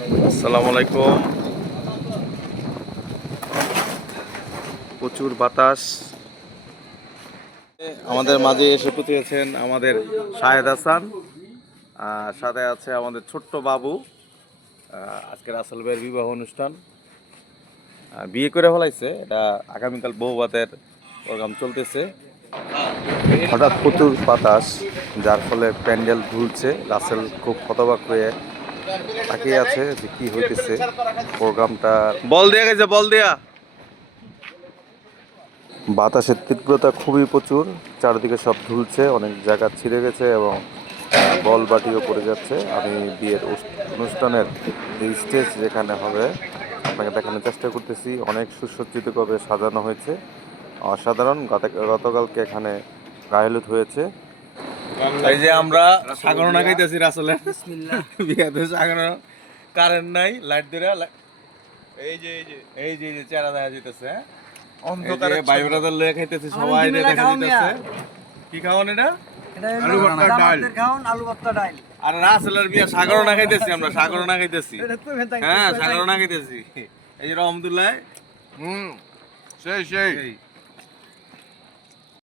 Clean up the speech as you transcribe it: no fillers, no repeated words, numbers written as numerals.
আসসালামু আলাইকুম। প্রচুর বাতাস। আমাদের মাঝে এসে উপস্থিত আমাদের শাহেদ হাসান, সাথে আছে আমাদের ছোট্ট বাবু। আজকে রাসেল ভাইয়ের বিবাহ অনুষ্ঠান, বিয়ে করে ফেলাইছে। এটা আগামীকাল বউ ভাতের প্রোগ্রাম চলতেছে। হঠাৎ প্রচুর বাতাস, যার ফলে প্যান্ডেল ঝুলছে। রাসেল খুব হতবাক হয়ে তাকিয়ে আছে যে কি হইতেছে প্রোগ্রামটা। বল দেয়া গেছে, বল দেয়া। বাতাসের তীব্রতা খুবই প্রচুর, চারিদিকে সব ঝুলছে, অনেক জায়গা ছিঁড়ে গেছে এবং বল বাটিও পড়ে যাচ্ছে। আমি বিয়ের অনুষ্ঠানের যে স্টেজ যেখানে হবে আপনাকে দেখানোর চেষ্টা করতেছি। অনেক সুসজ্জিতভাবে সাজানো হয়েছে, অসাধারণ। গতকালকে এখানে গায়ে হলুদ হয়েছে। এই যে আমরা সাগরনা খাইতেছি রাসেলের বিয়াতে। সাগরনা কারেন্ট নাই, লাইট ধরে এই যে চেহারা দেখা যাইতেছে। অন্ধকারে ভাই ব্রাদার লয়ে খাইতেছি, সবাই দেখা যাইতেছে। কি খাওয়ান এটা? আলু ভর্তা ডাল খাওন, আলু ভর্তা ডাল। আর রাসেলের বিয়া সাগরনা খাইতেছি আমরা, সাগরনা খাইতেছি। হ্যাঁ, সাগরনা খাইতেছি। এই যে রহমতুল্লাহ। সেই